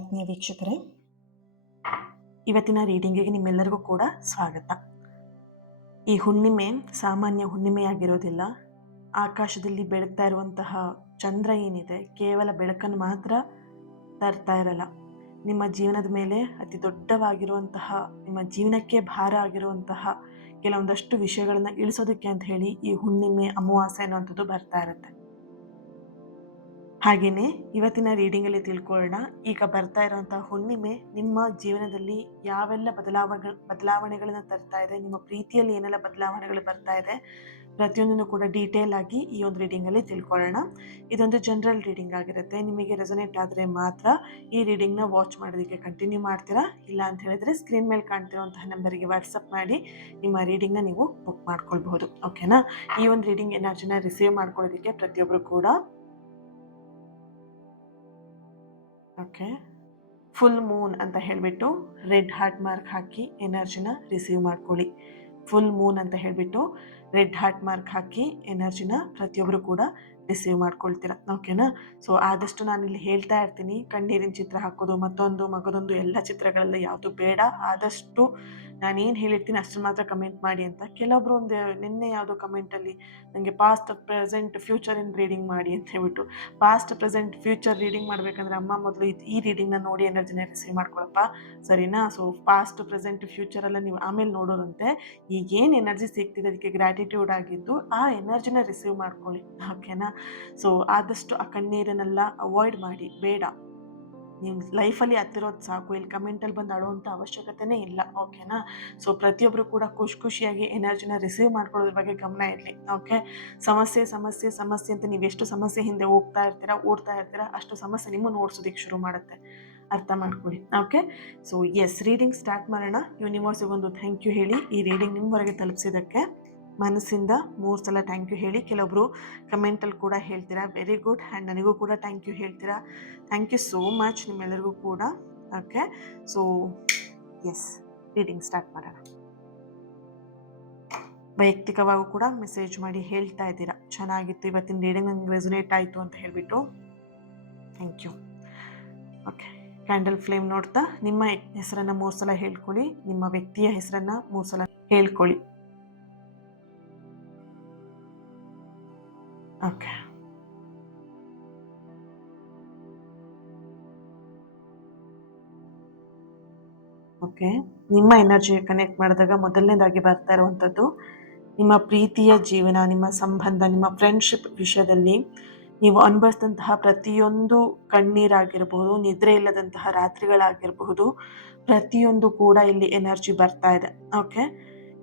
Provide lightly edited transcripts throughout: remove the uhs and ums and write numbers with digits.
ಆತ್ಮೀಯ ವೀಕ್ಷಕರೇ, ಇವತ್ತಿನ ರೀಡಿಂಗಿಗೆ ನಿಮ್ಮೆಲ್ಲರಿಗೂ ಕೂಡ ಸ್ವಾಗತ. ಈ ಹುಣ್ಣಿಮೆ ಸಾಮಾನ್ಯ ಹುಣ್ಣಿಮೆಯಾಗಿರೋದಿಲ್ಲ. ಆಕಾಶದಲ್ಲಿ ಬೆಳಗ್ತಾ ಇರುವಂತಹ ಚಂದ್ರ ಏನಿದೆ ಕೇವಲ ಬೆಳಕನ್ನು ಮಾತ್ರ ತರ್ತಾ ಇರಲ್ಲ. ನಿಮ್ಮ ಜೀವನದ ಮೇಲೆ ಅತಿ ದೊಡ್ಡವಾಗಿರುವಂತಹ, ನಿಮ್ಮ ಜೀವನಕ್ಕೆ ಭಾರ ಆಗಿರುವಂತಹ ಕೆಲವೊಂದಷ್ಟು ವಿಷಯಗಳನ್ನು ಇಳಿಸೋದಕ್ಕೆ ಅಂತ ಹೇಳಿ ಈ ಹುಣ್ಣಿಮೆ ಅಮಾವಾಸ್ಯೆ ಅನ್ನುವಂಥದ್ದು ಬರ್ತಾ ಇರುತ್ತೆ. ಹಾಗೆಯೇ ಇವತ್ತಿನ ರೀಡಿಂಗಲ್ಲಿ ತಿಳ್ಕೊಳ್ಳೋಣ, ಈಗ ಬರ್ತಾ ಇರೋಂತಹ ಹುಣ್ಣಿಮೆ ನಿಮ್ಮ ಜೀವನದಲ್ಲಿ ಯಾವೆಲ್ಲ ಬದಲಾವಣೆಗಳನ್ನ ತರ್ತಾ ಇದೆ, ನಿಮ್ಮ ಪ್ರೀತಿಯಲ್ಲಿ ಏನೆಲ್ಲ ಬದಲಾವಣೆಗಳು ಬರ್ತಾ ಇದೆ, ಪ್ರತಿಯೊಂದನ್ನು ಕೂಡ ಡೀಟೇಲ್ ಆಗಿ ಈ ಒಂದು ರೀಡಿಂಗಲ್ಲಿ ತಿಳ್ಕೊಳ್ಳೋಣ. ಇದೊಂದು ಜನರಲ್ ರೀಡಿಂಗ್ ಆಗಿರುತ್ತೆ. ನಿಮಗೆ ರೆಸೊನೇಟ್ ಆದರೆ ಮಾತ್ರ ಈ ರೀಡಿಂಗ್ನ ವಾಚ್ ಮಾಡೋದಕ್ಕೆ ಕಂಟಿನ್ಯೂ ಮಾಡ್ತೀರಾ. ಇಲ್ಲ ಅಂತ ಹೇಳಿದ್ರೆ ಸ್ಕ್ರೀನ್ ಮೇಲೆ ಕಾಣ್ತಿರುವಂತಹ ನಂಬರಿಗೆ ವಾಟ್ಸಪ್ ಮಾಡಿ ನಿಮ್ಮ ರೀಡಿಂಗ್ನ ನೀವು ಬುಕ್ ಮಾಡ್ಕೊಳ್ಬಹುದು. ಓಕೆನಾ? ಈ ಒಂದು ರೀಡಿಂಗ್ ಎನರ್ಜಿನ ರಿಸೀವ್ ಮಾಡ್ಕೊಳ್ಳೋದಕ್ಕೆ ಪ್ರತಿಯೊಬ್ಬರು ಕೂಡ ಫುಲ್ ಮೂನ್ ಅಂತ ಹೇಳಿಬಿಟ್ಟು ರೆಡ್ ಹಾರ್ಟ್ ಮಾರ್ಕ್ ಹಾಕಿ ಎನರ್ಜಿನ ರಿಸೀವ್ ಮಾಡ್ಕೊಳ್ಳಿ. ಫುಲ್ ಮೂನ್ ಅಂತ ಹೇಳಿಬಿಟ್ಟು ರೆಡ್ ಹಾರ್ಟ್ ಮಾರ್ಕ್ ಹಾಕಿ ಎನರ್ಜಿನ ಪ್ರತಿಯೊಬ್ಬರು ಕೂಡ ರಿಸೀವ್ ಮಾಡ್ಕೊಳ್ತೀರಾ. ಓಕೆನಾ? ಸೊ ಆದಷ್ಟು ನಾನಿಲ್ಲಿ ಹೇಳ್ತಾ ಇರ್ತೀನಿ, ಕಣ್ಣೀರಿನ ಚಿತ್ರ ಹಾಕೋದು, ಮತ್ತೊಂದು ಮಗದೊಂದು ಎಲ್ಲ ಚಿತ್ರಗಳೆಲ್ಲ ಯಾವುದು ಬೇಡ. ಆದಷ್ಟು ನಾನೇನು ಹೇಳಿರ್ತೀನಿ ಅಷ್ಟನ್ನು ಮಾತ್ರ ಕಮೆಂಟ್ ಮಾಡಿ ಅಂತ. ಕೆಲವೊಬ್ರು ಒಂದು ನಿನ್ನೆ ಯಾವುದೋ ಕಮೆಂಟಲ್ಲಿ ನನಗೆ past present future in reading ಮಾಡಿ ಅಂತ ಹೇಳ್ಬಿಟ್ಟು, ಪಾಸ್ಟ್ ಪ್ರೆಸೆಂಟ್ ಫ್ಯೂಚರ್ ರೀಡಿಂಗ್ ಮಾಡಬೇಕಂದ್ರೆ ಅಮ್ಮ ಮೊದಲು ಈ ರೀಡಿಂಗ್ನ ನೋಡಿ ಎನರ್ಜಿನ ರಿಸೀವ್ ಮಾಡ್ಕೊಳಪ್ಪ, ಸರಿನಾ? ಸೊ ಪಾಸ್ಟ್ ಪ್ರೆಸೆಂಟ್ ಫ್ಯೂಚರ್ ಎಲ್ಲ ನೀವು ಆಮೇಲೆ ನೋಡೋದಂತೆ. ಈಗೇನು ಎನರ್ಜಿ ಸಿಗ್ತಿದೆ ಅದಕ್ಕೆ ಗ್ರ್ಯಾಟಿಟ್ಯೂಡ್ ಆಗಿದ್ದು ಆ ಎನರ್ಜಿನ ರಿಸೀವ್ ಮಾಡ್ಕೊಳ್ಳಿ. ಓಕೆನಾ? ಸೊ ಆದಷ್ಟು ಆ ಕಣ್ಣೀರನ್ನೆಲ್ಲ ಅವಾಯ್ಡ್ ಮಾಡಿ, ಬೇಡ. ನೀವು ಲೈಫಲ್ಲಿ ಹತ್ತಿರೋದು ಸಾಕು. ಇಲ್ಲಿ ಕಮೆಂಟಲ್ಲಿ ಬಂದು ಅಳೋವಂಥ ಅವಶ್ಯಕತೆನೇ ಇಲ್ಲ. ಓಕೆನಾ? ಸೊ ಪ್ರತಿಯೊಬ್ಬರು ಕೂಡ ಖುಷಿಯಾಗಿ ಎನರ್ಜಿನ ರಿಸೀವ್ ಮಾಡ್ಕೊಳ್ಳೋದ್ರ ಬಗ್ಗೆ ಗಮನ ಇರಲಿ. ಓಕೆ? ಸಮಸ್ಯೆ ಸಮಸ್ಯೆ ಸಮಸ್ಯೆ ಅಂತ ನೀವು ಎಷ್ಟು ಸಮಸ್ಯೆ ಹಿಂದೆ ಓಡ್ತಾ ಇರ್ತೀರಾ ಅಷ್ಟು ಸಮಸ್ಯೆ ನಿಮ್ಮನ್ನು ಓಡಿಸೋದಕ್ಕೆ ಶುರು ಮಾಡುತ್ತೆ. ಅರ್ಥ ಮಾಡ್ಕೊಳ್ಳಿ. Okay? So yes, reading start ಮಾಡೋಣ. ಯೂನಿವರ್ಸಿಗೆ ಒಂದು ಥ್ಯಾಂಕ್ ಯು ಹೇಳಿ ಈ ರೀಡಿಂಗ್ ನಿಮ್ಮವರೆಗೆ ತಲುಪಿಸಿದ್ದಕ್ಕೆ ಮನಸ್ಸಿಂದ 3 ಸಲ ಥ್ಯಾಂಕ್ ಯು ಹೇಳಿ. ಕೆಲವೊಬ್ರು ಕಮೆಂಟಲ್ಲಿ ಕೂಡ ಹೇಳ್ತೀರಾ, ವೆರಿ ಗುಡ್. ಆ್ಯಂಡ್ ನನಗೂ ಕೂಡ ಥ್ಯಾಂಕ್ ಯು ಹೇಳ್ತೀರಾ. ಥ್ಯಾಂಕ್ ಯು ಸೋ ಮಚ್ ನಿಮ್ಮೆಲ್ಲರಿಗೂ ಕೂಡ. Okay? So yes, reading start ಮಾಡೋಣ. ವೈಯಕ್ತಿಕವಾಗೂ ಕೂಡ ಮೆಸೇಜ್ ಮಾಡಿ ಹೇಳ್ತಾ ಇದ್ದೀರಾ, ಚೆನ್ನಾಗಿತ್ತು ಇವತ್ತಿನ ರೀಡಿಂಗ್, ನಂಗೆ ರೆಸೊನೇಟ್ ಆಯಿತು ಅಂತ ಹೇಳಿಬಿಟ್ಟು. Thank you. Okay, candle flame ನೋಡ್ತಾ ನಿಮ್ಮ ಹೆಸರನ್ನು 3 ಸಲ ಹೇಳ್ಕೊಳ್ಳಿ, ನಿಮ್ಮ ವ್ಯಕ್ತಿಯ ಹೆಸರನ್ನು 3 ಸಲ ಹೇಳ್ಕೊಳ್ಳಿ. ಓಕೆ, ಓಕೆ, ನಿಮ್ಮ ಎನರ್ಜಿ ಕನೆಕ್ಟ್ ಮಾಡಿದಾಗ ಮೊದಲನೇದಾಗಿ ಬರ್ತಾ ಇರುವಂಥದ್ದು ನಿಮ್ಮ ಪ್ರೀತಿಯ ಜೀವನ, ನಿಮ್ಮ ಸಂಬಂಧ, ನಿಮ್ಮ ಫ್ರೆಂಡ್ಶಿಪ್ ವಿಷಯದಲ್ಲಿ ನೀವು ಅನುಭವಿಸಿದಂತಹ ಪ್ರತಿಯೊಂದು ಕಣ್ಣೀರಾಗಿರಬಹುದು, ನಿದ್ರೆ ಇಲ್ಲದಂತಹ ರಾತ್ರಿಗಳಾಗಿರಬಹುದು, ಪ್ರತಿಯೊಂದು ಕೂಡ ಇಲ್ಲಿ ಎನರ್ಜಿ ಬರ್ತಾ ಇದೆ. ಓಕೆ,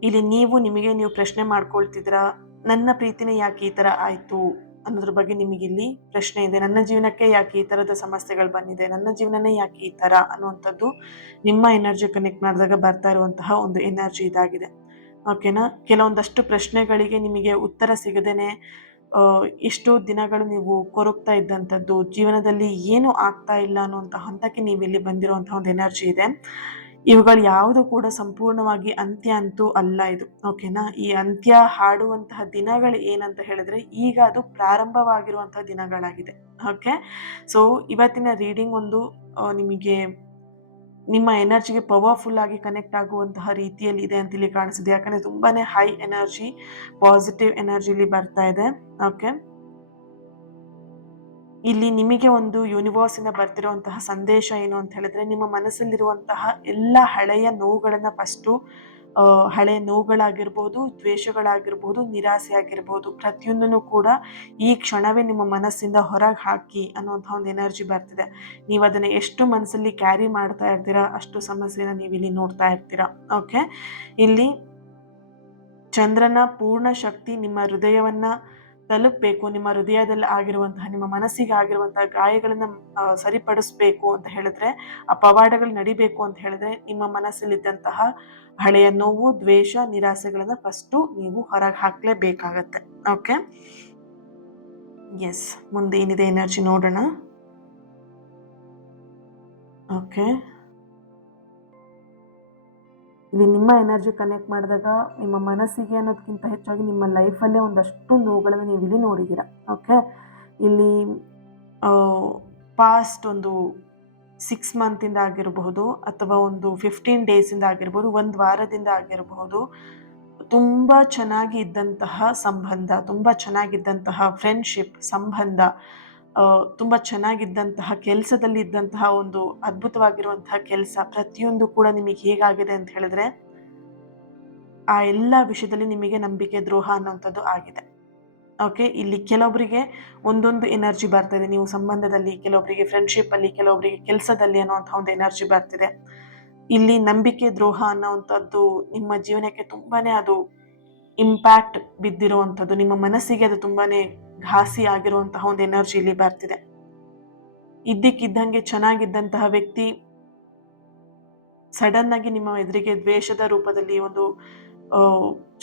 ಇಲ್ಲಿ ನಿಮಗೆ ನೀವು ಪ್ರಶ್ನೆ ಮಾಡ್ಕೊಳ್ತಿದ್ದೀರಾ, ನನ್ನ ಪ್ರೀತಿನೇ ಯಾಕೆ ಈ ಥರ ಆಯಿತು ಅನ್ನೋದ್ರ ಬಗ್ಗೆ ನಿಮಗಿಲ್ಲಿ ಪ್ರಶ್ನೆ ಇದೆ. ನನ್ನ ಜೀವನಕ್ಕೆ ಯಾಕೆ ಈ ಥರದ ಸಮಸ್ಯೆಗಳು ಬಂದಿದೆ, ನನ್ನ ಜೀವನನೇ ಯಾಕೆ ಈ ಥರ ಅನ್ನುವಂಥದ್ದು ನಿಮ್ಮ ಎನರ್ಜಿ ಕನೆಕ್ಟ್ ಮಾಡಿದಾಗ ಬರ್ತಾ ಇರುವಂತಹ ಒಂದು ಎನರ್ಜಿ ಇದಾಗಿದೆ. ಓಕೆನಾ? ಕೆಲವೊಂದಷ್ಟು ಪ್ರಶ್ನೆಗಳಿಗೆ ನಿಮಗೆ ಉತ್ತರ ಸಿಗದೇನೆ ಇಷ್ಟು ದಿನಗಳು ನೀವು ಕೊರಗ್ತಾ ಇದ್ದಂಥದ್ದು, ಜೀವನದಲ್ಲಿ ಏನೂ ಆಗ್ತಾ ಇಲ್ಲ ಅನ್ನುವಂಥ ಹಂತಕ್ಕೆ ನೀವು ಇಲ್ಲಿ ಬಂದಿರುವಂತಹ ಒಂದು ಎನರ್ಜಿ ಇದೆ. ಇವುಗಳು ಯಾವುದು ಕೂಡ ಸಂಪೂರ್ಣವಾಗಿ ಅಂತ್ಯ ಅಂತೂ ಅಲ್ಲ ಇದು. ಓಕೆನಾ? ಈ ಅಂತ್ಯ ಹಾಡುವಂತಹ ದಿನಗಳು ಏನಂತ ಹೇಳಿದ್ರೆ ಈಗ ಅದು ಪ್ರಾರಂಭವಾಗಿರುವಂತಹ ದಿನಗಳಾಗಿದೆ. ಓಕೆ, ಸೊ ಇವತ್ತಿನ ರೀಡಿಂಗ್ ಒಂದು ನಿಮಗೆ ನಿಮ್ಮ ಎನರ್ಜಿಗೆ ಪವರ್ಫುಲ್ ಆಗಿ ಕನೆಕ್ಟ್ ಆಗುವಂತಹ ರೀತಿಯಲ್ಲಿ ಇದೆ ಅಂತ ಇಲ್ಲಿ ಕಾಣಿಸಿದೆ. ಯಾಕಂದ್ರೆ ತುಂಬಾನೇ ಹೈ ಎನರ್ಜಿ, ಪಾಸಿಟಿವ್ ಎನರ್ಜಿ ಇಲ್ಲಿ ಬರ್ತಾ ಇದೆ. ಓಕೆ, ಇಲ್ಲಿ ನಿಮಗೆ ಒಂದು ಯೂನಿವರ್ಸಿಂದ ಬರ್ತಿರುವಂತಹ ಸಂದೇಶ ಏನು ಅಂತ ಹೇಳಿದ್ರೆ, ನಿಮ್ಮ ಮನಸ್ಸಲ್ಲಿರುವಂತಹ ಎಲ್ಲ ಹಳೆಯ ನೋವುಗಳನ್ನ ಫಸ್ಟು, ಹಳೆಯ ನೋವುಗಳಾಗಿರ್ಬೋದು, ದ್ವೇಷಗಳಾಗಿರ್ಬೋದು, ನಿರಾಸೆ ಆಗಿರ್ಬೋದು, ಪ್ರತಿಯೊಂದನ್ನು ಕೂಡ ಈ ಕ್ಷಣವೇ ನಿಮ್ಮ ಮನಸ್ಸಿಂದ ಹೊರಗೆ ಹಾಕಿ ಅನ್ನುವಂಥ ಒಂದು ಎನರ್ಜಿ ಬರ್ತಿದೆ. ನೀವು ಅದನ್ನು ಎಷ್ಟು ಮನಸ್ಸಲ್ಲಿ ಕ್ಯಾರಿ ಮಾಡ್ತಾ ಇರ್ತೀರಾ ಅಷ್ಟು ಸಮಸ್ಯೆನ ನೀವು ಇಲ್ಲಿ ನೋಡ್ತಾ ಇರ್ತೀರಾ. ಓಕೆ, ಇಲ್ಲಿ ಚಂದ್ರನ ಪೂರ್ಣ ಶಕ್ತಿ ನಿಮ್ಮ ಹೃದಯವನ್ನ ತಲುಪಬೇಕು, ನಿಮ್ಮ ಹೃದಯದಲ್ಲಿ ಆಗಿರುವಂತಹ, ನಿಮ್ಮ ಮನಸ್ಸಿಗೆ ಆಗಿರುವಂತಹ ಗಾಯಗಳನ್ನ ಸರಿಪಡಿಸ್ಬೇಕು ಅಂತ ಹೇಳಿದ್ರೆ, ಆ ಪವಾಡಗಳು ನಡಿಬೇಕು ಅಂತ ಹೇಳಿದ್ರೆ ನಿಮ್ಮ ಮನಸ್ಸಲ್ಲಿದ್ದಂತಹ ಹಳೆಯ ನೋವು, ದ್ವೇಷ, ನಿರಾಸೆಗಳನ್ನ ಫಸ್ಟು ನೀವು ಹೊರಗೆ ಹಾಕ್ಲೇಬೇಕಾಗತ್ತೆ. ಓಕೆ, ಎಸ್, ಮುಂದೆ ಏನಿದೆ ಎನರ್ಜಿ ನೋಡೋಣ. ಓಕೆ, ಇಲ್ಲಿ ನಿಮ್ಮ ಎನರ್ಜಿ ಕನೆಕ್ಟ್ ಮಾಡಿದಾಗ ನಿಮ್ಮ ಮನಸ್ಸಿಗೆ ಅನ್ನೋದಕ್ಕಿಂತ ಹೆಚ್ಚಾಗಿ ನಿಮ್ಮ ಲೈಫಲ್ಲೇ ಒಂದಷ್ಟು ನೋವುಗಳನ್ನು ನೀವು ಇಲ್ಲಿ ನೋಡಿದ್ದೀರಾ. ಓಕೆ, ಇಲ್ಲಿ ಪಾಸ್ಟ್ ಒಂದು 6 ಮಂತಿಂದ ಆಗಿರಬಹುದು ಅಥವಾ ಒಂದು 15 ಡೇಸಿಂದ ಆಗಿರ್ಬೋದು, 1 ವಾರದಿಂದ ಆಗಿರಬಹುದು. ತುಂಬ ಚೆನ್ನಾಗಿ ಇದ್ದಂತಹ ಸಂಬಂಧ, ತುಂಬ ಚೆನ್ನಾಗಿದ್ದಂತಹ ಫ್ರೆಂಡ್ಶಿಪ್ ಸಂಬಂಧ, ತುಂಬ ಚೆನ್ನಾಗಿದ್ದಂತಹ ಕೆಲಸದಲ್ಲಿ ಇದ್ದಂತಹ ಒಂದು ಅದ್ಭುತವಾಗಿರುವಂತಹ ಕೆಲಸ, ಪ್ರತಿಯೊಂದು ಕೂಡ ನಿಮಗೆ ಹೇಗಾಗಿದೆ ಅಂತ ಹೇಳಿದ್ರೆ ಆ ಎಲ್ಲ ವಿಷಯದಲ್ಲಿ ನಿಮಗೆ ನಂಬಿಕೆ ದ್ರೋಹ ಅನ್ನೋಂಥದ್ದು ಆಗಿದೆ. ಓಕೆ, ಇಲ್ಲಿ ಕೆಲವೊಬ್ಬರಿಗೆ ಒಂದೊಂದು ಎನರ್ಜಿ ಬರ್ತಿದೆ. ನೀವು ಸಂಬಂಧದಲ್ಲಿ, ಕೆಲವೊಬ್ಬರಿಗೆ ಫ್ರೆಂಡ್ಶಿಪ್ಪಲ್ಲಿ, ಕೆಲವೊಬ್ಬರಿಗೆ ಕೆಲಸದಲ್ಲಿ ಅನ್ನೋಂಥ ಒಂದು ಎನರ್ಜಿ ಬರ್ತಿದೆ. ಇಲ್ಲಿ ನಂಬಿಕೆ ದ್ರೋಹ ಅನ್ನೋವಂಥದ್ದು ನಿಮ್ಮ ಜೀವನಕ್ಕೆ ತುಂಬಾನೇ ಅದು ಇಂಪ್ಯಾಕ್ಟ್ ಬಿದ್ದಿರುವಂಥದ್ದು, ನಿಮ್ಮ ಮನಸ್ಸಿಗೆ ಅದು ತುಂಬಾನೇ ಘಾಸಿ ಆಗಿರುವಂತಹ ಒಂದು ಎನರ್ಜಿ ಇಲ್ಲಿ ಬರ್ತಿದೆ. ಇದ್ದಕ್ಕಿದ್ದಂಗೆ ಚೆನ್ನಾಗಿದ್ದಂತಹ ವ್ಯಕ್ತಿ ಸಡನ್ ಆಗಿ ನಿಮ್ಮ ಎದುರಿಗೆ ದ್ವೇಷದ ರೂಪದಲ್ಲಿ, ಒಂದು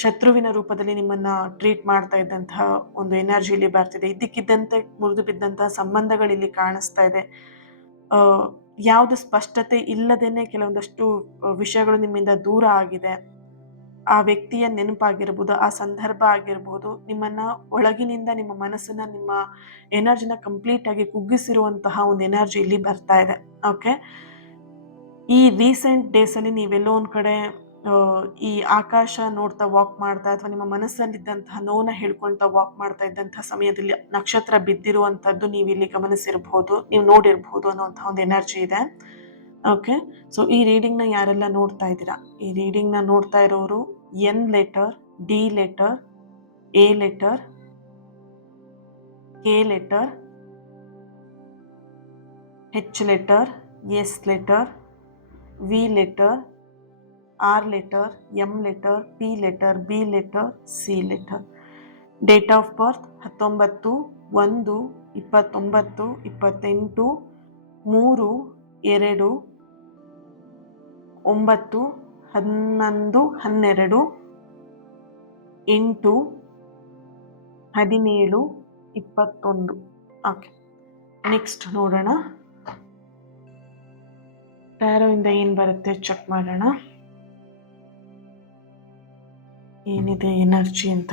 ಶತ್ರುವಿನ ರೂಪದಲ್ಲಿ ನಿಮ್ಮನ್ನ ಟ್ರೀಟ್ ಮಾಡ್ತಾ ಇದ್ದಂತಹ ಒಂದು ಎನರ್ಜಿ ಇಲ್ಲಿ ಬರ್ತಿದೆ. ಇದ್ದಕ್ಕಿದ್ದಂತೆ ಮುರಿದು ಬಿದ್ದಂತಹ ಸಂಬಂಧಗಳು ಇಲ್ಲಿ ಕಾಣಿಸ್ತಾ ಇದೆ. ಯಾವುದು ಸ್ಪಷ್ಟತೆ ಇಲ್ಲದೇನೆ ಕೆಲವೊಂದಷ್ಟು ವಿಷಯಗಳು ನಿಮ್ಮಿಂದ ದೂರ ಆಗಿದೆ. ಆ ವ್ಯಕ್ತಿಯ ನೆನಪಾಗಿರ್ಬೋದು, ಆ ಸಂದರ್ಭ ಆಗಿರ್ಬೋದು, ನಿಮ್ಮನ್ನ ಒಳಗಿನಿಂದ ನಿಮ್ಮ ಮನಸ್ಸನ್ನ, ನಿಮ್ಮ ಎನರ್ಜಿನ ಕಂಪ್ಲೀಟ್ ಆಗಿ ಕುಗ್ಗಿಸಿರುವಂತಹ ಒಂದು ಎನರ್ಜಿ ಇಲ್ಲಿ ಬರ್ತಾ ಇದೆ. ಓಕೆ, ಈ ರೀಸೆಂಟ್ ಡೇಸಲ್ಲಿ ನೀವೆಲ್ಲೋ ಒಂದು ಕಡೆ ಈ ಆಕಾಶ ನೋಡ್ತಾ ವಾಕ್ ಮಾಡ್ತಾ ಅಥವಾ ನಿಮ್ಮ ಮನಸ್ಸಲ್ಲಿದ್ದಂತಹ ನೋವನ್ನ ಹೇಳ್ಕೊಳ್ತಾ ವಾಕ್ ಮಾಡ್ತಾ ಇದ್ದಂತಹ ಸಮಯದಲ್ಲಿ ನಕ್ಷತ್ರ ಬಿದ್ದಿರುವಂಥದ್ದು ನೀವು ಇಲ್ಲಿ ಗಮನಿಸಿರ್ಬೋದು, ನೀವು ನೋಡಿರ್ಬೋದು ಅನ್ನೋಂತಹ ಒಂದು ಎನರ್ಜಿ ಇದೆ. ಓಕೆ, ಸೊ ಈ ರೀಡಿಂಗ್ನ ಯಾರೆಲ್ಲ ನೋಡ್ತಾ ಇದ್ದೀರಾ, ಈ ರೀಡಿಂಗ್ನ ನೋಡ್ತಾ ಇರೋರು N letter, D letter, A letter, K letter, H letter, S letter, V letter, R letter, M letter, P letter, B letter, C letter. Date of birth 19, 29, 3, 2, 9, 11, 12, okay, next ನೋಡೋಣ. Tarot ಇಂದ ಏನು ಬರುತ್ತೆ ಚೆಕ್ ಮಾಡೋಣ, ಏನಿದೆ energy ಅಂತ.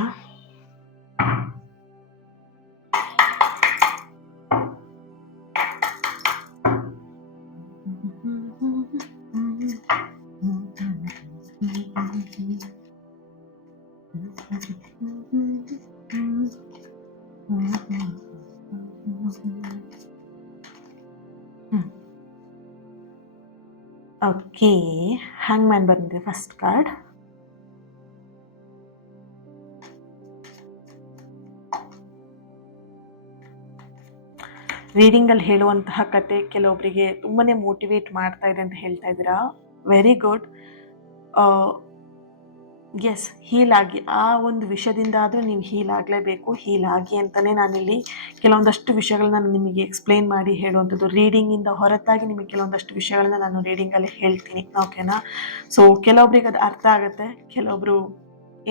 Okay, hang man ಬಂದಿದೆ first card. ರೀಡಿಂಗಲ್ಲಿ ಹೇಳುವಂತಹ ಕತೆ ಕೆಲವೊಬ್ಬರಿಗೆ ತುಂಬಾನೇ ಮೋಟಿವೇಟ್ ಮಾಡ್ತಾ ಇದೆ ಅಂತ ಹೇಳ್ತಾ ಇದ್ದೀರಾ. Very good. ಎಸ್, ಹೀಲ್ ಆಗಿ, ಆ ಒಂದು ವಿಷಯದಿಂದ ಆದರೂ ನೀವು ಹೀಲ್ ಆಗಲೇಬೇಕು. ಹೀಲ್ ಆಗಿ ಅಂತಲೇ ನಾನಿಲ್ಲಿ ಕೆಲವೊಂದಷ್ಟು ವಿಷಯಗಳನ್ನ ನಾನು ನಿಮಗೆ ಎಕ್ಸ್ಪ್ಲೈನ್ ಮಾಡಿ ಹೇಳುವಂಥದ್ದು. ರೀಡಿಂಗಿಂದ ಹೊರತಾಗಿ ನಿಮಗೆ ಕೆಲವೊಂದಷ್ಟು ವಿಷಯಗಳನ್ನ ನಾನು ರೀಡಿಂಗಲ್ಲಿ ಹೇಳ್ತೀನಿ. ಓಕೆನಾ? ಸೊ ಕೆಲವೊಬ್ರಿಗೆ ಅದು ಅರ್ಥ ಆಗುತ್ತೆ, ಕೆಲವೊಬ್ರು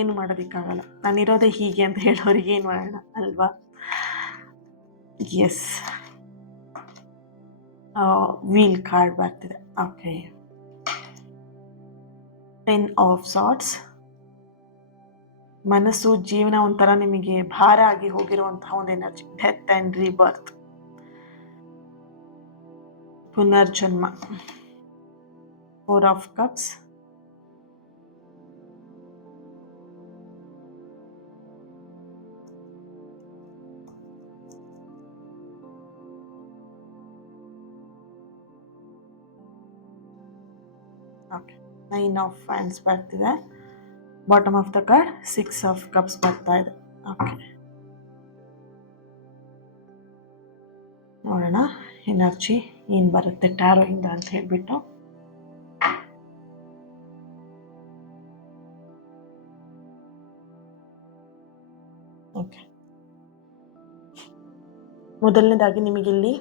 ಏನು ಮಾಡೋದಕ್ಕಾಗಲ್ಲ. ನಾನಿರೋದೇ ಹೀಗೆ ಅಂತ ಹೇಳೋರಿಗೆ ಏನು ಮಾಡೋಣ ಅಲ್ವಾ? ಎಸ್, ವೀಲ್ ಕಾರ್ಡ್ ಬರ್ತಿದೆ. Okay, 10 of swords. ಮನಸ್ಸು, ಜೀವನ ಒಂಥರ ನಿಮಗೆ ಭಾರ ಆಗಿ ಹೋಗಿರುವಂತಹ ಒಂದು ಎನರ್ಜಿ. ಡೆತ್ ಆ್ಯಂಡ್ ರೀಬರ್ತ್, ಪುನರ್ಜನ್ಮ. 4 of cups. Okay, 9 of fans ಬರ್ತಿದೆ. Bottom of the card 6 of cups ಬರ್ತಾ ಇದೆ. ಓಕೆ, ನೋಡೋಣ ಎನರ್ಜಿ ಏನು ಬರುತ್ತೆ ಟ್ಯಾರೋ ಇಂದ ಅಂತ ಹೇಳ್ಬಿಟ್ಟು. ಓಕೆ, ಮೊದಲನೇದಾಗಿ ನಿಮಗಿಲ್ಲಿ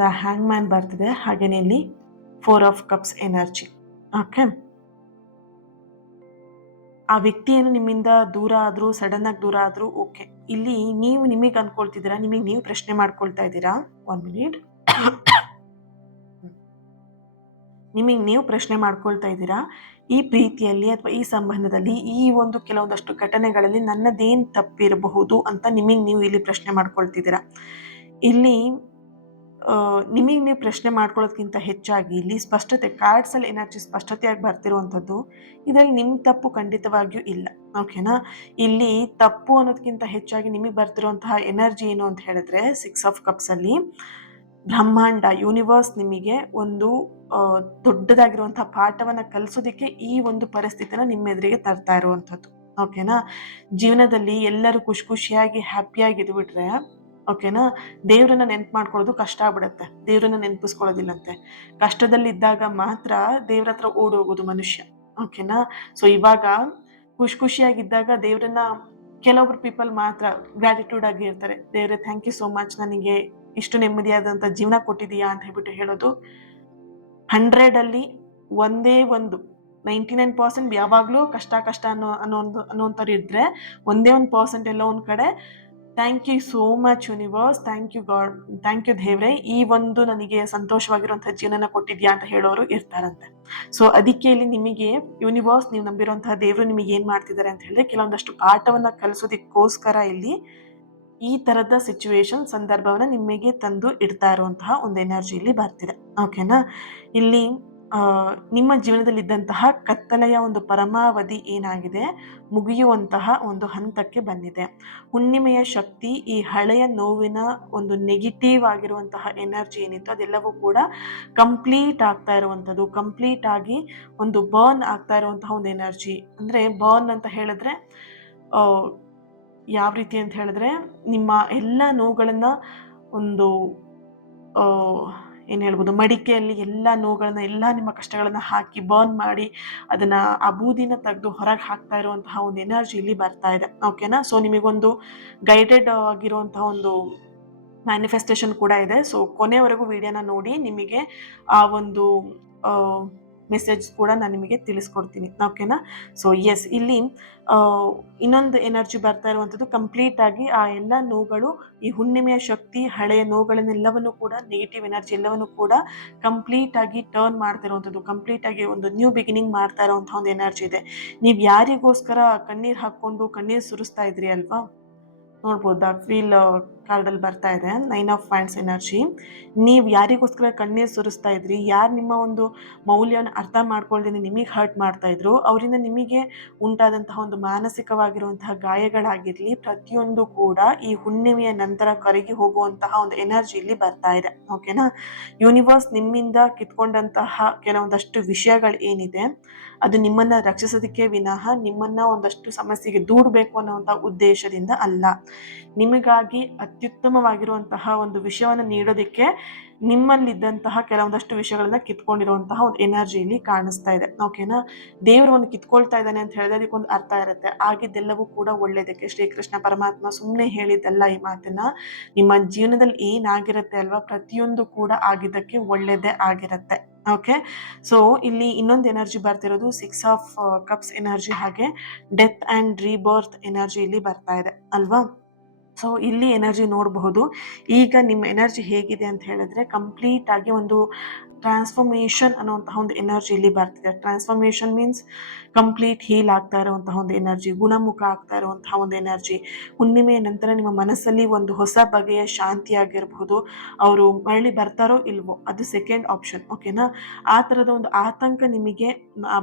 ದ ಹ್ಯಾಂಗ್ ಮ್ಯಾನ್ ಬರ್ತಿದೆ, ಹಾಗೇನೆ ಇಲ್ಲಿ 4 ಆಫ್ ಕಪ್ಸ್ ಎನರ್ಜಿ. ಓಕೆ, ಆ ವ್ಯಕ್ತಿಯನ್ನು ನಿಮ್ಮಿಂದ ದೂರ ಆದರೂ, ಸಡನ್ ಆಗಿ ದೂರ ಆದರೂ ಓಕೆ. ಇಲ್ಲಿ ನೀವು ನಿಮಗೆ ಅನ್ಕೊಳ್ತಿದ್ದೀರಾ, ನಿಮಗೆ ನೀವು ಪ್ರಶ್ನೆ ಮಾಡ್ಕೊಳ್ತಾ ಇದ್ದೀರಾ. 1 ಮಿನಿಟ್. ನಿಮಗೆ ನೀವು ಪ್ರಶ್ನೆ ಮಾಡ್ಕೊಳ್ತಾ ಇದ್ದೀರಾ, ಈ ಪ್ರೀತಿಯಲ್ಲಿ ಅಥವಾ ಈ ಸಂಬಂಧದಲ್ಲಿ ಈ ಒಂದು ಕೆಲವೊಂದಷ್ಟು ಘಟನೆಗಳಲ್ಲಿ ನನ್ನದೇನು ತಪ್ಪಿರಬಹುದು ಅಂತ ನಿಮಗೆ ನೀವು ಇಲ್ಲಿ ಪ್ರಶ್ನೆ ಮಾಡ್ಕೊಳ್ತಿದ್ದೀರಾ. ಇಲ್ಲಿ ನಿಮಗೆ ನೀವು ಪ್ರಶ್ನೆ ಮಾಡ್ಕೊಳ್ಳೋದಕ್ಕಿಂತ ಹೆಚ್ಚಾಗಿ ಇಲ್ಲಿ ಸ್ಪಷ್ಟತೆ ಕಾರ್ಡ್ಸಲ್ಲಿ ಎನರ್ಜಿ ಸ್ಪಷ್ಟತೆಯಾಗಿ ಬರ್ತಿರುವಂಥದ್ದು, ಇದರಲ್ಲಿ ನಿಮ್ಮ ತಪ್ಪು ಖಂಡಿತವಾಗಿಯೂ ಇಲ್ಲ. ಓಕೆನಾ? ಇಲ್ಲಿ ತಪ್ಪು ಅನ್ನೋದಕ್ಕಿಂತ ಹೆಚ್ಚಾಗಿ ನಿಮಗೆ ಬರ್ತಿರುವಂತಹ ಎನರ್ಜಿ ಏನು ಅಂತ ಹೇಳಿದ್ರೆ 6 ಆಫ್ ಕಪ್ಸಲ್ಲಿ ಬ್ರಹ್ಮಾಂಡ ಯೂನಿವರ್ಸ್ ನಿಮಗೆ ಒಂದು ದೊಡ್ಡದಾಗಿರುವಂತಹ ಪಾಠವನ್ನು ಕಲಿಸೋದಕ್ಕೆ ಈ ಒಂದು ಪರಿಸ್ಥಿತಿನ ನಿಮ್ಮ ಎದುರಿಗೆ ತರ್ತಾ ಇರುವಂಥದ್ದು. ಓಕೆನಾ? ಜೀವನದಲ್ಲಿ ಎಲ್ಲರೂ ಖುಷಿಯಾಗಿ ಹ್ಯಾಪಿಯಾಗಿ ಇದ್ಬಿಟ್ರೆ ಓಕೆನಾ, ದೇವ್ರನ್ನ ನೆನ್ಪು ಮಾಡ್ಕೊಳ್ಳೋದು ಕಷ್ಟ ಆಗ್ಬಿಡುತ್ತೆ. ದೇವ್ರನ್ನ ನೆನಪಿಸ್ಕೊಳ್ಳೋದಿಲ್ಲಂತೆ. ಕಷ್ಟದಲ್ಲಿದ್ದಾಗ ಮಾತ್ರ ದೇವ್ರ ಹತ್ರ ಓಡಿ ಹೋಗೋದು ಮನುಷ್ಯ. ಓಕೆನಾ? ಸೊ ಇವಾಗ ಖುಷಿಯಾಗಿದ್ದಾಗ ದೇವ್ರನ್ನ ಕೆಲವೊಬ್ರು ಪೀಪಲ್ ಮಾತ್ರ ಗ್ರಾಟಿಟ್ಯೂಡ್ ಆಗಿ ಇರ್ತಾರೆ. ದೇವ್ರೆ ಥ್ಯಾಂಕ್ ಯು ಸೋ ಮಚ್, ನನಗೆ ಇಷ್ಟು ನೆಮ್ಮದಿಯಾದಂಥ ಜೀವನ ಕೊಟ್ಟಿದೀಯಾ ಅಂತ ಹೇಳ್ಬಿಟ್ಟು ಹೇಳೋದು. 100 ಒಂದೇ ಒಂದು 99% ಯಾವಾಗಲೂ ಕಷ್ಟ ಅನ್ನೋಂಥವ್ರು ಇದ್ರೆ, ಒಂದೇ 1% ಎಲ್ಲೋ ಒಂದು ಕಡೆ thank you so much universe, thank you God, thank you ದೇವ್ರೆ, ಈ ಒಂದು ನನಗೆ ಸಂತೋಷವಾಗಿರುವಂತಹ ಜೀವನ ಕೊಟ್ಟಿದ್ಯಾ ಅಂತ ಹೇಳೋರು ಇರ್ತಾರಂತೆ. ಸೊ ಅದಕ್ಕೆ ಇಲ್ಲಿ ನಿಮಗೆ ಯೂನಿವರ್ಸ್, ನೀವು ನಂಬಿರುವಂತಹ ದೇವರು ನಿಮಗೆ ಏನ್ ಮಾಡ್ತಿದ್ದಾರೆ ಅಂತ ಹೇಳಿದ್ರೆ ಕೆಲವೊಂದಷ್ಟು ಪಾಠವನ್ನ ಕಲಿಸೋದಕ್ಕೋಸ್ಕರ ಇಲ್ಲಿ ಈ ತರದ ಸಿಚುವೇಶನ್ ಸಂದರ್ಭವನ್ನ ನಿಮಗೆ ತಂದು ಇಡ್ತಾ ಇರುವಂತಹ ಒಂದು ಎನರ್ಜಿ ಇಲ್ಲಿ ಬರ್ತಿದೆ. ಓಕೆನಾ? ಇಲ್ಲಿ ನಿಮ್ಮ ಜೀವನದಲ್ಲಿದ್ದಂತಹ ಕತ್ತಲೆಯ ಒಂದು ಪರಮಾವಧಿ ಏನಾಗಿದೆ, ಮುಗಿಯುವಂತಹ ಒಂದು ಹಂತಕ್ಕೆ ಬಂದಿದೆ. ಹುಣ್ಣಿಮೆಯ ಶಕ್ತಿ ಈ ಹಳೆಯ ನೋವಿನ ಒಂದು ನೆಗೆಟಿವ್ ಆಗಿರುವಂತಹ ಎನರ್ಜಿ ಏನಿತ್ತು ಅದೆಲ್ಲವೂ ಕೂಡ ಕಂಪ್ಲೀಟ್ ಆಗ್ತಾ ಇರುವಂಥದ್ದು, ಕಂಪ್ಲೀಟ್ ಆಗಿ ಒಂದು ಬರ್ನ್ ಆಗ್ತಾ ಇರುವಂತಹ ಒಂದು ಎನರ್ಜಿ. ಅಂದರೆ ಬರ್ನ್ ಅಂತ ಹೇಳಿದ್ರೆ ಯಾವ ರೀತಿ ಅಂತ ಹೇಳಿದ್ರೆ, ನಿಮ್ಮ ಎಲ್ಲ ನೋವುಗಳನ್ನು ಒಂದು ಏನು ಹೇಳ್ಬೋದು, ಮಡಿಕೆಯಲ್ಲಿ ಎಲ್ಲ ನೋವುಗಳನ್ನ, ಎಲ್ಲ ನಿಮ್ಮ ಕಷ್ಟಗಳನ್ನು ಹಾಕಿ ಬರ್ನ್ ಮಾಡಿ ಅದನ್ನು ಆ ಬೂದಿನ ತೆಗೆದು ಹೊರಗೆ ಹಾಕ್ತಾ ಇರುವಂತಹ ಒಂದು ಎನರ್ಜಿ ಇಲ್ಲಿ ಬರ್ತಾ ಇದೆ. ಓಕೆನಾ? ಸೊ ನಿಮಗೊಂದು ಗೈಡೆಡ್ ಆಗಿರುವಂತಹ ಒಂದು ಮ್ಯಾನಿಫೆಸ್ಟೇಷನ್ ಕೂಡ ಇದೆ. ಸೊ ಕೊನೆವರೆಗೂ ವಿಡಿಯೋನ ನೋಡಿ, ನಿಮಗೆ ಆ ಒಂದು ಮೆಸೇಜ್ ಕೂಡ ನಾನು ನಿಮಗೆ ತಿಳಿಸ್ಕೊಡ್ತೀನಿ. ಓಕೆನಾ? ಸೊ ಎಸ್, ಇಲ್ಲಿ ಇನ್ನೊಂದು ಎನರ್ಜಿ ಬರ್ತಾ ಇರುವಂಥದ್ದು ಕಂಪ್ಲೀಟ್ ಆಗಿ ಆ ಎಲ್ಲ ನೋವುಗಳು, ಈ ಹುಣ್ಣಿಮೆಯ ಶಕ್ತಿ ಹಳೆಯ ನೋವುಗಳನ್ನೆಲ್ಲವನ್ನು ಕೂಡ, ನೆಗೆಟಿವ್ ಎನರ್ಜಿ ಎಲ್ಲವನ್ನು ಕೂಡ ಕಂಪ್ಲೀಟ್ ಆಗಿ ಟರ್ನ್ ಮಾಡ್ತಾ ಇರುವಂಥದ್ದು, ಕಂಪ್ಲೀಟ್ ಆಗಿ ಒಂದು ನ್ಯೂ ಬಿಗಿನಿಂಗ್ ಮಾಡ್ತಾ ಇರುವಂತಹ ಒಂದು ಎನರ್ಜಿ ಇದೆ. ನೀವು ಯಾರಿಗೋಸ್ಕರ ಕಣ್ಣೀರು ಹಾಕ್ಕೊಂಡು ಕಣ್ಣೀರು ಸುರಿಸ್ತಾ ಇದ್ರಿ ಅಲ್ವಾ, ನೋಡ್ಬೋದಾ, ಫೀಲ್ ಕಾರ್ಡಲ್ಲಿ ಬರ್ತಾ ಇದೆ 9 ಆಫ್ ವ್ಯಾಂಡ್ಸ್ ಎನರ್ಜಿ. ನೀವು ಯಾರಿಗೋಸ್ಕರ ಕಣ್ಣೀರು ಸುರಿಸ್ತಾ ಇದ್ರಿ, ಯಾರು ನಿಮ್ಮ ಒಂದು ಮೌಲ್ಯವನ್ನು ಅರ್ಥ ಮಾಡ್ಕೊಳ್ದೇನೆ ನಿಮಗೆ ಹರ್ಟ್ ಮಾಡ್ತಾ ಇದ್ರು, ಅವರಿಂದ ನಿಮಗೆ ಉಂಟಾದಂತಹ ಒಂದು ಮಾನಸಿಕವಾಗಿರುವಂತಹ ಗಾಯಗಳಾಗಿರಲಿ, ಪ್ರತಿಯೊಂದು ಕೂಡ ಈ ಹುಣ್ಣಿಮೆಯ ನಂತರ ಕರಗಿ ಹೋಗುವಂತಹ ಒಂದು ಎನರ್ಜಿ ಇಲ್ಲಿ ಬರ್ತಾ ಇದೆ. ಓಕೆನಾ? ಯೂನಿವರ್ಸ್ ನಿಮ್ಮಿಂದ ಕಿತ್ಕೊಂಡಂತಹ ಕೆಲವೊಂದಷ್ಟು ವಿಷಯಗಳು ಏನಿದೆ ಅದು ನಿಮ್ಮನ್ನ ರಕ್ಷಿಸೋದಕ್ಕೆ ವಿನಃ ನಿಮ್ಮನ್ನ ಒಂದಷ್ಟು ಸಮಸ್ಯೆಗೆ ದೂಡಬೇಕು ಅನ್ನುವಂಥ ಉದ್ದೇಶದಿಂದ ಅಲ್ಲ. ನಿಮಗಾಗಿ ಅತ್ಯುತ್ತಮವಾಗಿರುವಂತಹ ಒಂದು ವಿಷಯವನ್ನು ನೀಡೋದಕ್ಕೆ ನಿಮ್ಮಲ್ಲಿದ್ದಂತಹ ಕೆಲವೊಂದಷ್ಟು ವಿಷಯಗಳನ್ನ ಕಿತ್ಕೊಂಡಿರುವಂತಹ ಒಂದು ಎನರ್ಜಿ ಇಲ್ಲಿ ಕಾಣಿಸ್ತಾ ಇದೆ. ಓಕೆನಾ? ದೇವರು ಒಂದು ಕಿತ್ಕೊಳ್ತಾ ಇದ್ದಾನೆ ಅಂತ ಹೇಳಿದ್ರೆ ಅದಕ್ಕೊಂದು ಅರ್ಥ ಇರುತ್ತೆ. ಆಗಿದ್ದೆಲ್ಲವೂ ಕೂಡ ಒಳ್ಳೇದಕ್ಕೆ. ಶ್ರೀಕೃಷ್ಣ ಪರಮಾತ್ಮ ಸುಮ್ಮನೆ ಹೇಳಿದ್ದಲ್ಲ ಈ ಮಾತನ್ನ. ನಿಮ್ಮ ಜೀವನದಲ್ಲಿ ಏನಾಗಿರುತ್ತೆ ಅಲ್ವಾ, ಪ್ರತಿಯೊಂದು ಕೂಡ ಆಗಿದ್ದಕ್ಕೆ ಒಳ್ಳೇದೇ ಆಗಿರುತ್ತೆ. ಓಕೆ? ಸೊ ಇಲ್ಲಿ ಇನ್ನೊಂದು ಎನರ್ಜಿ ಬರ್ತಿರೋದು 6 ಆಫ್ ಕಪ್ಸ್ ಎನರ್ಜಿ, ಹಾಗೆ ಡೆತ್ ಆ್ಯಂಡ್ ರೀಬರ್ತ್ ಎನರ್ಜಿ ಇಲ್ಲಿ ಬರ್ತಾ ಇದೆ ಅಲ್ವಾ. ಸೊ ಇಲ್ಲಿ ಎನರ್ಜಿ ನೋಡಬಹುದು. ಈಗ ನಿಮ್ಮ ಎನರ್ಜಿ ಹೇಗಿದೆ ಅಂತ ಹೇಳಿದ್ರೆ ಕಂಪ್ಲೀಟ್ ಆಗಿ ಒಂದು ಟ್ರಾನ್ಸ್ಫಾರ್ಮೇಷನ್ ಅನ್ನುವಂತಹ ಒಂದು ಎನರ್ಜಿ ಇಲ್ಲಿ ಬರ್ತಿದೆ. ಟ್ರಾನ್ಸ್ಫಾರ್ಮೇಷನ್ ಮೀನ್ಸ್ ಕಂಪ್ಲೀಟ್ ಹೀಲ್ ಆಗ್ತಾ ಇರುವಂತಹ ಒಂದು ಎನರ್ಜಿ, ಗುಣಮುಖ ಆಗ್ತಾ ಇರುವಂತಹ ಒಂದು ಎನರ್ಜಿ. ಹುಣ್ಣಿಮೆಯ ನಂತರ ನಿಮ್ಮ ಮನಸ್ಸಲ್ಲಿ ಒಂದು ಹೊಸ ಬಗೆಯ ಶಾಂತಿ ಆಗಿರಬಹುದು. ಅವರು ಮರಳಿ ಬರ್ತಾರೋ ಇಲ್ವೋ ಅದು ಸೆಕೆಂಡ್ ಆಪ್ಷನ್. ಓಕೆನಾ? ಆ ಥರದ ಒಂದು ಆತಂಕ ನಿಮಗೆ,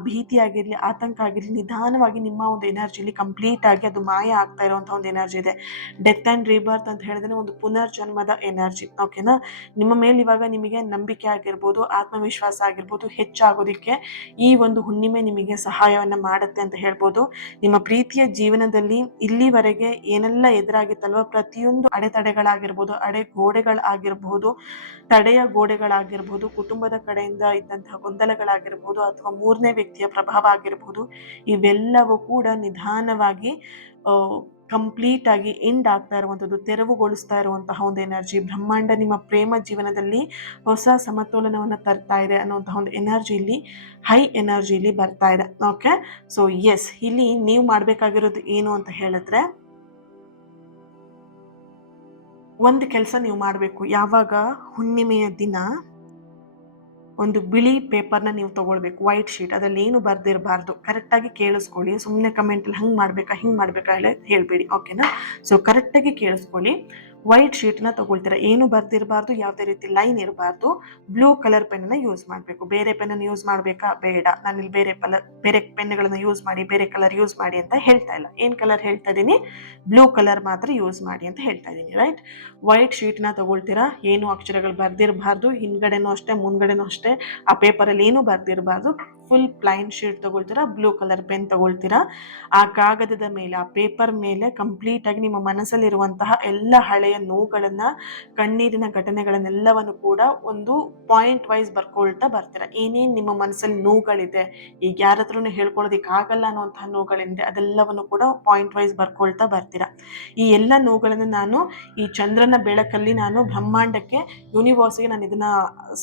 ಭೀತಿ ಆಗಿರಲಿ, ಆತಂಕ ಆಗಿರಲಿ, ನಿಧಾನವಾಗಿ ನಿಮ್ಮ ಒಂದು ಎನರ್ಜಿಲಿ ಕಂಪ್ಲೀಟ್ ಆಗಿ ಅದು ಮಾಯ ಆಗ್ತಾ ಇರುವಂತಹ ಒಂದು ಎನರ್ಜಿ ಇದೆ. ಡೆತ್ ಆ್ಯಂಡ್ ರೀಬರ್ತ್ ಅಂತ ಹೇಳಿದ್ರೆ ಒಂದು ಪುನರ್ಜನ್ಮದ ಎನರ್ಜಿ. ಓಕೆನಾ? ನಿಮ್ಮ ಮೇಲೆ ಇವಾಗ ನಿಮಗೆ ನಂಬಿಕೆ ಆಗಿರ್ಬೋದು, ಆತ್ಮವಿಶ್ವಾಸ ಆಗಿರ್ಬೋದು ಹೆಚ್ಚಾಗೋದಕ್ಕೆ ಈ ಒಂದು ಹುಣ್ಣಿಮೆ ನಿಮಗೆ ಸಹಾಯವನ್ನ ಮಾಡುತ್ತೆ ಅಂತ ಹೇಳ್ಬೋದು. ನಿಮ್ಮ ಪ್ರೀತಿಯ ಜೀವನದಲ್ಲಿ ಇಲ್ಲಿವರೆಗೆ ಏನೆಲ್ಲ ಎದುರಾಗಿತ್ತಲ್ವ, ಪ್ರತಿಯೊಂದು ಅಡೆತಡೆಗಳಾಗಿರ್ಬೋದು, ಗೋಡೆಗಳಾಗಿರ್ಬೋದು, ತಡೆಯ ಗೋಡೆಗಳಾಗಿರ್ಬೋದು, ಕುಟುಂಬದ ಕಡೆಯಿಂದ ಇದ್ದಂತಹ ಗೊಂದಲಗಳಾಗಿರ್ಬೋದು, ಅಥವಾ ಮೂರನೇ ವ್ಯಕ್ತಿಯ ಪ್ರಭಾವ ಆಗಿರ್ಬೋದು, ಇವೆಲ್ಲವೂ ಕೂಡ ನಿಧಾನವಾಗಿ ಕಂಪ್ಲೀಟ್ ಆಗಿ ಎಂಡ್ ಆಗ್ತಾ ಇರುವಂಥದ್ದು, ತೆರವುಗೊಳಿಸ್ತಾ ಇರುವಂತಹ ಒಂದು ಎನರ್ಜಿ. ಬ್ರಹ್ಮಾಂಡ ನಿಮ್ಮ ಪ್ರೇಮ ಜೀವನದಲ್ಲಿ ಹೊಸ ಸಮತೋಲನವನ್ನು ತರ್ತಾ ಇದೆ ಅನ್ನುವಂತಹ ಒಂದು ಎನರ್ಜಿ ಇಲ್ಲಿ, ಹೈ ಎನರ್ಜಿ ಇಲ್ಲಿ ಬರ್ತಾ ಇದೆ. ಓಕೆ? ಸೊ ಎಸ್, ಇಲ್ಲಿ ನೀವು ಮಾಡಬೇಕಾಗಿರೋದು ಏನು ಅಂತ ಹೇಳಿದ್ರೆ, ಒಂದು ಕೆಲಸ ನೀವು ಮಾಡಬೇಕು. ಯಾವಾಗ ಹುಣ್ಣಿಮೆಯ ದಿನ ಒಂದು ಬಿಳಿ ಪೇಪರ್ನ ನೀವು ತೊಗೊಳ್ಬೇಕು, ವೈಟ್ ಶೀಟ್, ಅದರಲ್ಲಿ ಏನು ಬರ್ದಿರಬಾರ್ದು. ಕರೆಕ್ಟಾಗಿ ಕೇಳಿಸ್ಕೊಳ್ಳಿ. ಸುಮ್ಮನೆ ಕಮೆಂಟಲ್ಲಿ ಹಂಗೆ ಮಾಡಬೇಕಾ ಹಿಂಗೆ ಮಾಡಬೇಕಾ ಹೇಳಬೇಡಿ. ಓಕೆನಾ? ಸೊ ಕರೆಕ್ಟಾಗಿ ಕೇಳಿಸ್ಕೊಳ್ಳಿ. ವೈಟ್ ಶೀಟ್ನ ತಗೊಳ್ತೀರಾ, ಏನು ಬರ್ದಿರಬಾರ್ದು, ಯಾವುದೇ ರೀತಿ ಲೈನ್ ಇರಬಾರ್ದು. ಬ್ಲೂ ಕಲರ್ ಪೆನ್ನ ಯೂಸ್ ಮಾಡಬೇಕು. ಬೇರೆ ಪೆನ್ನನ್ನು ಯೂಸ್ ಮಾಡಬೇಕಾ? ಬೇಡ. ನಾನಿಲ್ಲಿ ಬೇರೆ ಪೆನ್ನುಗಳನ್ನು ಯೂಸ್ ಮಾಡಿ, ಬೇರೆ ಕಲರ್ ಯೂಸ್ ಮಾಡಿ ಅಂತ ಹೇಳ್ತಾ ಇಲ್ಲ. ಏನು ಕಲರ್ ಹೇಳ್ತಾ ಇದ್ದೀನಿ? ಬ್ಲೂ ಕಲರ್ ಮಾತ್ರ ಯೂಸ್ ಮಾಡಿ ಅಂತ ಹೇಳ್ತಾ ಇದ್ದೀನಿ, ರೈಟ್? ವೈಟ್ ಶೀಟ್ನ ತಗೊಳ್ತೀರಾ, ಏನು ಅಕ್ಷರಗಳು ಬರ್ದಿರಬಾರ್ದು, ಹಿಂದ್ಗಡೆನೂ ಅಷ್ಟೇ ಮುಂದ್ಗಡೆನೂ ಅಷ್ಟೇ, ಆ ಪೇಪರಲ್ಲಿ ಏನು ಬರ್ದಿರಬಾರ್ದು. ಫುಲ್ ಪ್ಲೈನ್ ಶೀಟ್ ತಗೊಳ್ತೀರಾ, ಬ್ಲೂ ಕಲರ್ ಪೆನ್ ತಗೊಳ್ತೀರಾ. ಆ ಕಾಗದದ ಮೇಲೆ, ಆ ಪೇಪರ್ ಮೇಲೆ ಕಂಪ್ಲೀಟ್ ಆಗಿ ನಿಮ್ಮ ಮನಸ್ಸಲ್ಲಿರುವಂತಹ ಎಲ್ಲ ಹಳೆಯ ನೋವುಗಳನ್ನ, ಕಣ್ಣೀರಿನ ಘಟನೆಗಳನ್ನೆಲ್ಲವನ್ನು ಕೂಡ ಒಂದು ಪಾಯಿಂಟ್ ವೈಸ್ ಬರ್ಕೊಳ್ತಾ ಬರ್ತೀರಾ. ಏನೇನು ನಿಮ್ಮ ಮನಸ್ಸಲ್ಲಿ ನೋವುಗಳಿದೆ, ಈಗ ಯಾರ ಹತ್ರನೂ ಹೇಳ್ಕೊಳ್ಳೋದಿಕ್ಕೆ ಆಗಲ್ಲ ಅನ್ನುವಂತಹ ನೋವುಗಳಿದೆ, ಅದೆಲ್ಲವನ್ನು ಕೂಡ ಪಾಯಿಂಟ್ ವೈಸ್ ಬರ್ಕೊಳ್ತಾ ಬರ್ತೀರಾ. ಈ ಎಲ್ಲ ನೋವುಗಳನ್ನು ನಾನು ಈ ಚಂದ್ರನ ಬೆಳಕಲ್ಲಿ ನಾನು ಬ್ರಹ್ಮಾಂಡಕ್ಕೆ, ಯೂನಿವರ್ಸ್ಗೆ ನಾನು ಇದನ್ನ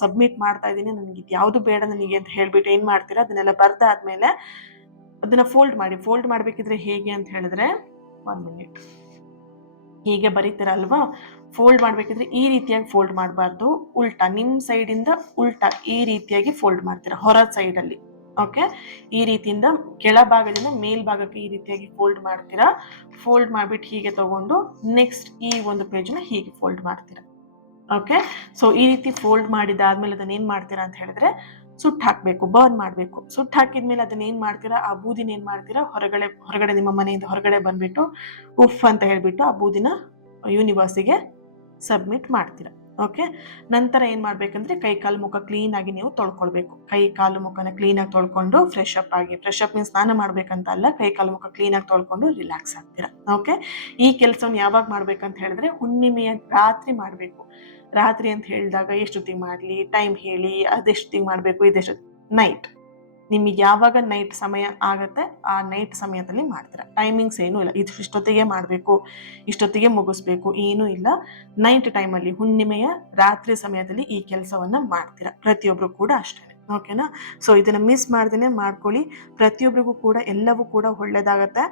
ಸಬ್ಮಿಟ್ ಮಾಡ್ತಾ ಇದ್ದೀನಿ, ನನಗೆ ಇದು ಯಾವುದು ಬೇಡ ನನಗೆ ಅಂತ ಹೇಳ್ಬಿಟ್ಟು ಏನು ಮಾಡ್ತೀರಾ, ಅದನ್ನೆಲ್ಲ ಬರ್ದಾದ್ಮೇಲೆ ಅದನ್ನ ಫೋಲ್ಡ್ ಮಾಡಬೇಕಿದ್ರೆ ಹೇಗೆ ಅಂತ ಹೇಳಿದ್ರೆ, 1 ಮಿನಿಟ್, ಹೀಗೆ ಬರೀತೀರಲ್ವಾ, ಫೋಲ್ಡ್ ಮಾಡಬೇಕಿದ್ರೆ ಈ ರೀತಿಯಾಗಿ ಫೋಲ್ಡ್ ಮಾಡಬಾರ್ದು, ಉಲ್ಟಾ, ನಿಮ್ಮ ಸೈಡಿಂದ ಉಲ್ಟಾ ಈ ರೀತಿಯಾಗಿ ಫೋಲ್ಡ್ ಮಾಡ್ತೀರಾ, ಹೊರ ಸೈಡಲ್ಲಿ. ಓಕೆ, ಈ ರೀತಿಯಿಂದ ಕೆಳಭಾಗದಿಂದ ಮೇಲ್ಭಾಗಕ್ಕೆ ಈ ರೀತಿಯಾಗಿ ಫೋಲ್ಡ್ ಮಾಡ್ತೀರಾ. ಫೋಲ್ಡ್ ಮಾಡಿಬಿಟ್ಟು ಹೀಗೆ ತಗೊಂಡು ನೆಕ್ಸ್ಟ್ ಈ ಒಂದು ಪೇಜ್ನ ಹೀಗೆ ಫೋಲ್ಡ್ ಮಾಡ್ತೀರಾ. ಓಕೆ, ಸೊ ಈ ರೀತಿ ಫೋಲ್ಡ್ ಮಾಡಿದಾದ್ಮೇಲೆ ಅದನ್ನ ಏನು ಮಾಡ್ತೀರಾ ಅಂತ ಹೇಳಿದ್ರೆ, ಸುಟ್ಟು ಹಾಕಬೇಕು, ಬರ್ನ್ ಮಾಡಬೇಕು. ಸುಟ್ಟು ಹಾಕಿದ್ಮೇಲೆ ಅದನ್ನ ಏನು ಮಾಡ್ತೀರಾ, ಆ ಬೂದಿನ ಏನು ಮಾಡ್ತೀರಾ, ಹೊರಗಡೆ ನಿಮ್ಮ ಮನೆಯಿಂದ ಹೊರಗಡೆ ಬಂದ್ಬಿಟ್ಟು ಉಫ್ ಅಂತ ಹೇಳ್ಬಿಟ್ಟು ಆ ಬೂದಿನ ಯೂನಿವರ್ಸಿಗೆ ಸಬ್ಮಿಟ್ ಮಾಡ್ತೀರಾ. ಓಕೆ, ನಂತರ ಏನು ಮಾಡಬೇಕಂದ್ರೆ ಕೈ ಕಾಲು ಮುಖ ಕ್ಲೀನಾಗಿ ನೀವು ತೊಳ್ಕೊಳ್ಬೇಕು. ಕೈ ಕಾಲು ಮುಖನ ಕ್ಲೀನಾಗಿ ತೊಳ್ಕೊಂಡು ಫ್ರೆಶ್ ಅಪ್ ಮೀನ್ಸ್ ಸ್ನಾನ ಮಾಡ್ಬೇಕಂತ ಅಲ್ಲ, ಕೈ ಕಾಲು ಮುಖ ಕ್ಲೀನಾಗಿ ತೊಳ್ಕೊಂಡು ರಿಲ್ಯಾಕ್ಸ್ ಆಗ್ತೀರಾ. ಓಕೆ, ಈ ಕೆಲಸವನ್ನು ಯಾವಾಗ ಮಾಡ್ಬೇಕಂತ ಹೇಳಿದ್ರೆ ಹುಣ್ಣಿಮೆಯ ರಾತ್ರಿ ಮಾಡಬೇಕು. ರಾತ್ರಿ ಅಂತ ಹೇಳಿದಾಗ ಎಷ್ಟೊತ್ತಿಗೆ ಮಾಡಲಿ, ಟೈಮ್ ಹೇಳಿ, ಅದೆಷ್ಟೊತ್ತಿಗೆ ಮಾಡಬೇಕು, ನೈಟ್, ನಿಮಗೆ ಯಾವಾಗ ನೈಟ್ ಸಮಯ ಆಗುತ್ತೆ ಆ ನೈಟ್ ಸಮಯದಲ್ಲಿ ಮಾಡ್ತೀರಾ. ಟೈಮಿಂಗ್ಸ್ ಏನೂ ಇಲ್ಲ, ಇಷ್ಟೊತ್ತಿಗೆ ಮಾಡಬೇಕು, ಇಷ್ಟೊತ್ತಿಗೆ ಮುಗಿಸ್ಬೇಕು, ಏನೂ ಇಲ್ಲ. ನೈಟ್ ಟೈಮಲ್ಲಿ, ಹುಣ್ಣಿಮೆಯ ರಾತ್ರಿ ಸಮಯದಲ್ಲಿ ಈ ಕೆಲಸವನ್ನು ಮಾಡ್ತೀರಾ, ಪ್ರತಿಯೊಬ್ಬರು ಕೂಡ ಅಷ್ಟೇ. ಓಕೆನಾ? ಸೊ ಇದನ್ನು ಮಿಸ್ ಮಾಡ್ದೇ ಮಾಡ್ಕೊಳ್ಳಿ. ಪ್ರತಿಯೊಬ್ಬರಿಗೂ ಕೂಡ ಎಲ್ಲವೂ ಕೂಡ ಒಳ್ಳೆಯದಾಗತ್ತೆ.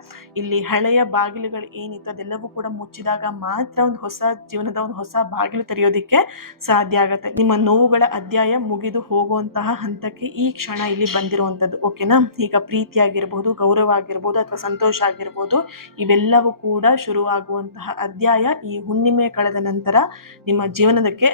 ಇಲ್ಲಿ ಹಳೆಯ ಬಾಗಿಲುಗಳು ಏನಿತ್ತು ಅದೆಲ್ಲವೂ ಕೂಡ ಮುಚ್ಚಿದಾಗ ಮಾತ್ರ ಒಂದು ಹೊಸ ಜೀವನದ ಒಂದು ಹೊಸ ಬಾಗಿಲು ತೆರೆಯೋದಿಕ್ಕೆ ಸಾಧ್ಯ ಆಗುತ್ತೆ. ನಿಮ್ಮ ನೋವುಗಳ ಅಧ್ಯಾಯ ಮುಗಿದು ಹೋಗುವಂತಹ ಹಂತಕ್ಕೆ ಈ ಕ್ಷಣ ಇಲ್ಲಿ ಬಂದಿರುವಂಥದ್ದು. ಓಕೆನಾ? ಈಗ ಪ್ರೀತಿ ಆಗಿರ್ಬೋದು, ಗೌರವ ಆಗಿರ್ಬೋದು, ಅಥವಾ ಸಂತೋಷ ಆಗಿರ್ಬೋದು, ಇವೆಲ್ಲವೂ ಕೂಡ ಶುರುವಾಗುವಂತಹ ಅಧ್ಯಾಯ ಈ ಹುಣ್ಣಿಮೆ ಕಳೆದ ನಂತರ ನಿಮ್ಮ ಜೀವನದಕ್ಕೆ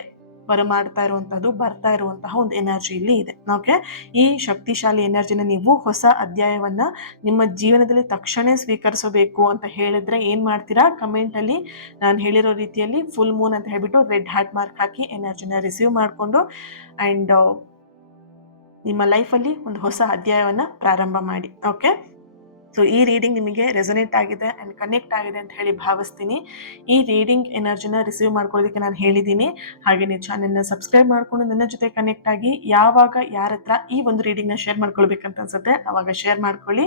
ಬರ್ತಾ ಇರುವಂತಹ ಒಂದು ಎನರ್ಜಿ ಇಲ್ಲಿ ಇದೆ. ಓಕೆ, ಈ ಶಕ್ತಿಶಾಲಿ ಎನರ್ಜಿನ ನೀವು ಹೊಸ ಅಧ್ಯಾಯವನ್ನ ನಿಮ್ಮ ಜೀವನದಲ್ಲಿ ತಕ್ಷಣ ಸ್ವೀಕರಿಸಬೇಕು ಅಂತ ಹೇಳಿದ್ರೆ ಏನ್ ಮಾಡ್ತೀರಾ, ಕಮೆಂಟ್ ಅಲ್ಲಿ ನಾನು ಹೇಳಿರೋ ರೀತಿಯಲ್ಲಿ ಫುಲ್ ಮೂನ್ ಅಂತ ಹೇಳ್ಬಿಟ್ಟು ರೆಡ್ ಹಾರ್ಟ್ ಮಾರ್ಕ್ ಹಾಕಿ ಎನರ್ಜಿನ ರಿಸೀವ್ ಮಾಡಿಕೊಂಡು ಅಂಡ್ ನಿಮ್ಮ ಲೈಫಲ್ಲಿ ಒಂದು ಹೊಸ ಅಧ್ಯಾಯವನ್ನ ಪ್ರಾರಂಭ ಮಾಡಿ. ಓಕೆ, ಸೊ ಈ ರೀಡಿಂಗ್ ನಿಮಗೆ ರೆಸೊನೇಟ್ ಆಗಿದೆ ಆ್ಯಂಡ್ ಕನೆಕ್ಟ್ ಆಗಿದೆ ಅಂತ ಹೇಳಿ ಭಾವಿಸ್ತೀನಿ. ಈ ರೀಡಿಂಗ್ ಎನರ್ಜಿನ ರಿಸೀವ್ ಮಾಡ್ಕೊಳ್ಳೋದಕ್ಕೆ ನಾನು ಹೇಳಿದ್ದೀನಿ. ಹಾಗೆ ನೀವು ಚಾನೆಲ್ನ ಸಬ್ಸ್ಕ್ರೈಬ್ ಮಾಡಿಕೊಂಡು ನನ್ನ ಜೊತೆ ಕನೆಕ್ಟ್ ಆಗಿ ಯಾವಾಗ ಯಾರ ಹತ್ರ ಈ ಒಂದು ರೀಡಿಂಗ್ನ ಶೇರ್ ಮಾಡ್ಕೊಳ್ಬೇಕಂತ ಅನ್ಸುತ್ತೆ ಅವಾಗ ಶೇರ್ ಮಾಡ್ಕೊಳ್ಳಿ.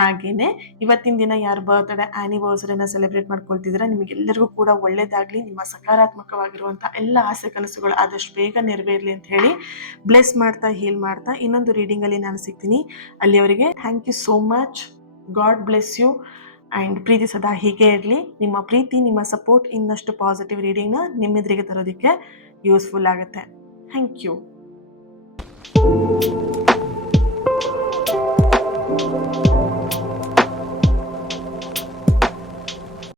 ಹಾಗೆಯೇ ಇವತ್ತಿನ ದಿನ ಯಾರು ಬರ್ತ್ಡೇ ಆ್ಯನಿವರ್ಸರಿನ ಸೆಲೆಬ್ರೇಟ್ ಮಾಡ್ಕೊಳ್ತಿದ್ದೀರಾ, ನಿಮಗೆಲ್ಲರಿಗೂ ಕೂಡ ಒಳ್ಳೇದಾಗಲಿ. ನಿಮ್ಮ ಸಕಾರಾತ್ಮಕವಾಗಿರುವಂಥ ಎಲ್ಲ ಆಸೆ ಕನಸುಗಳು ಆದಷ್ಟು ಬೇಗ ನೆರವೇರಲಿ ಅಂತ ಹೇಳಿ ಬ್ಲೆಸ್ ಮಾಡ್ತಾ ಹೀಲ್ ಮಾಡ್ತಾ ಇನ್ನೊಂದು ರೀಡಿಂಗಲ್ಲಿ ನಾನು ಸಿಗ್ತೀನಿ. ಅಲ್ಲಿಯವರೆಗೆ thank you so much. God bless you and ಪ್ರೀತಿ ಸದಾ ಹೀಗೆ ಇರಲಿ. ನಿಮ್ಮ ಪ್ರೀತಿ, ನಿಮ್ಮ ಸಪೋರ್ಟ್ ಇನ್ನಷ್ಟು ಪಾಸಿಟಿವ್ ರೀಡಿಂಗ್ನ ನಿಮ್ಮೆದುರಿಗೆ ತರೋದಕ್ಕೆ ಯೂಸ್ಫುಲ್ ಆಗುತ್ತೆ. Thank you.